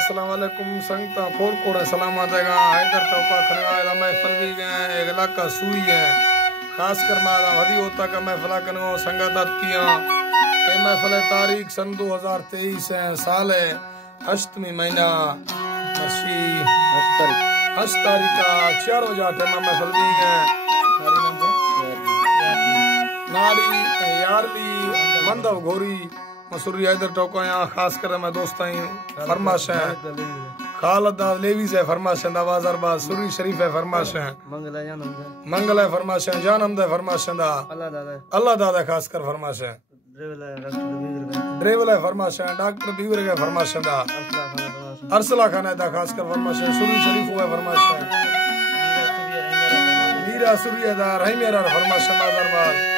अस्सलाम वालेकुम संगता फोर कोड़ा सलामत है हैदर चौका खनगा दा महफिल भी गए एक इलाका सुई है खास कर मादा वदी होता का महफिल कनो संगत किया ये महफिल तारीख सन 2023 है साल है अष्टमी महीना मसी 8 तारीख का 4 बजे टाइम महफिल भी गए नारी यारली मंदव घोरी मसूरी हैदर टोका यहाँ खास कर मैं दोस्त फरमाश है खालद लेवीज है फरमाश है बाजार सुरी शरीफ है फरमाश है मंगल है फरमाश है जान हमद है फरमाश है अल्लाह दादा खास कर फरमाश है ड्रेवल है फरमाश है डॉक्टर बीवर है फरमाश है अरसला खान है खास कर फरमाश है सुरी शरीफ है फरमाश है मीरा सुरी है रही मेरा फरमाश है बाजार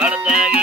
कर देगी।